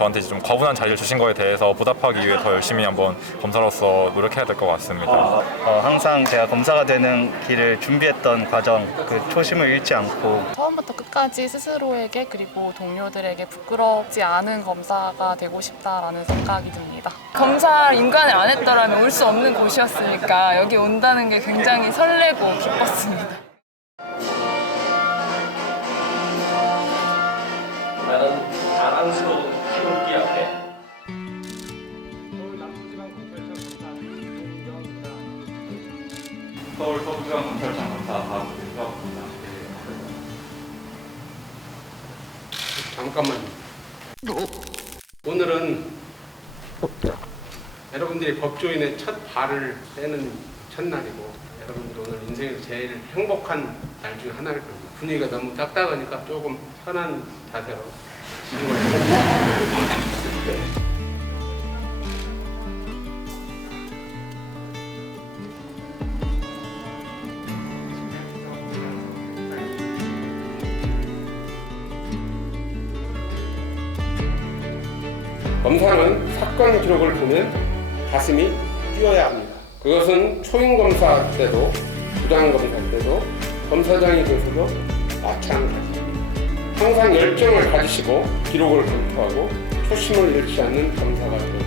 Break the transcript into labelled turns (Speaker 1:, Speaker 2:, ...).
Speaker 1: 저한테 좀 과분한 자리를 주신 거에 대해서 보답하기 위해 더 열심히 한번 검사로서 노력해야 될 것 같습니다.
Speaker 2: 어, 항상 제가 검사가 되는 길을 준비했던 과정, 그 초심을 잃지 않고
Speaker 3: 처음부터 끝까지 스스로에게 그리고 동료들에게 부끄럽지 않은 검사가 되고 싶다라는 생각이 듭니다.
Speaker 4: 검사 인간을 안 했더라면 올 수 없는 곳이었으니까 여기 온다는 게 굉장히 설레고 기뻤습니다.
Speaker 5: 나는 자랑스러운 태극기 앞에
Speaker 1: 서울 서부지방 검찰청 검사 박윤석입니다.
Speaker 6: 잠깐만요. 오늘은 여러분들이 법조인의 첫 발을 떼는 첫날이고 여러분들 오늘 인생에서 제일 행복한 날 중 하나일 겁니다. 분위기가 너무 딱딱하니까 조금 편한 자세로 검사는 사건 기록을 보면 가슴이 뛰어야 합니다. 그것은 초임 검사 때도 부장 검사 때도 검사장이 돼서도 마찬가지입니다. 항상 열정을 가지시고 기록을 검토하고 초심을 잃지 않는 검사가 되어